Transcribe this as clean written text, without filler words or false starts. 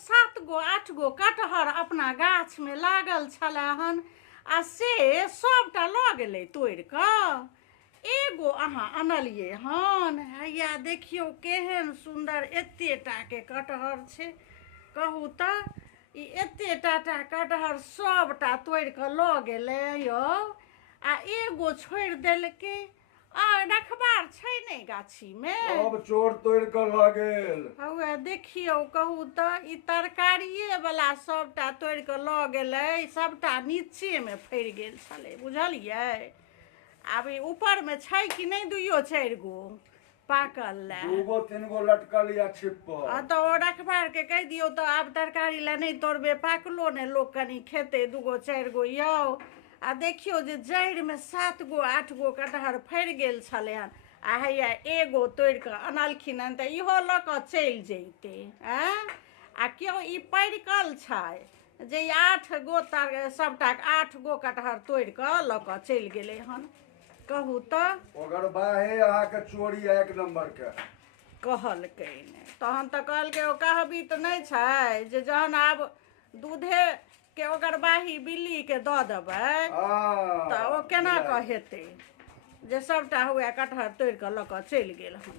7 गो 8 गो कटहर अपना गाछ में लागल छलै हन आ से सबटा लऽ गेलै तोड़ि कऽ। एगो अहाँ आनलियै हन, हैया देखियौ केहन सुन्दर एतेटा के कटहर छै। कहू तऽ ई एतेटा कटहर सबटा तोड़ि कऽ लऽ गेलै यौ, आ एगो छोड़ि देलकै। आ रखबार छै ने गाछी में, सब चोर तोड़ कऽ लऽ गेल। हौवे देखियौ, कहू तऽ ई तरकारिये वाला सबटा तोड़ कऽ लऽ गेलै, सबटा नीचे में फड़ि गेल छलै, बुझलियै। आब ई ऊपर में छै कि नहीं 2 4 गो पाकल लै, 2 गो 3 गो लटकल या छिप पर। तो ओ रखबार के कहि दियौ तो आब तरकारी ला नहीं तोड़बे, पाकलो ने लोग कनी खेते 2 गो 4 गो यौ। आ देखियो जे जड़ि में 7 गो 8 गो कटहर फड़ि गेल छलै हन, आ हैया एगो तोड़ कऽ अनलखिन हन तऽ इहो लऽ कऽ चलि जैते। आ केओ ई परिकल छै जे 8 गो सबटा 8 गो कटहर तोड़ कऽ लऽ कऽ चलि गेलै हन। कहू तऽ ओकर बाहे अहाँके चोरी 1 नंबर के कहलकै ने, तहन तऽ कहलकै ओ कहबी तऽ नहीं छै जे जहन आब दूधे के ओकर बाही बिल्ली के दऽ देबै तऽ ओ केना कऽ हेतै जे सबटा हुए कटहर तोड़ि कऽ लऽ कऽ चलि गेल हन।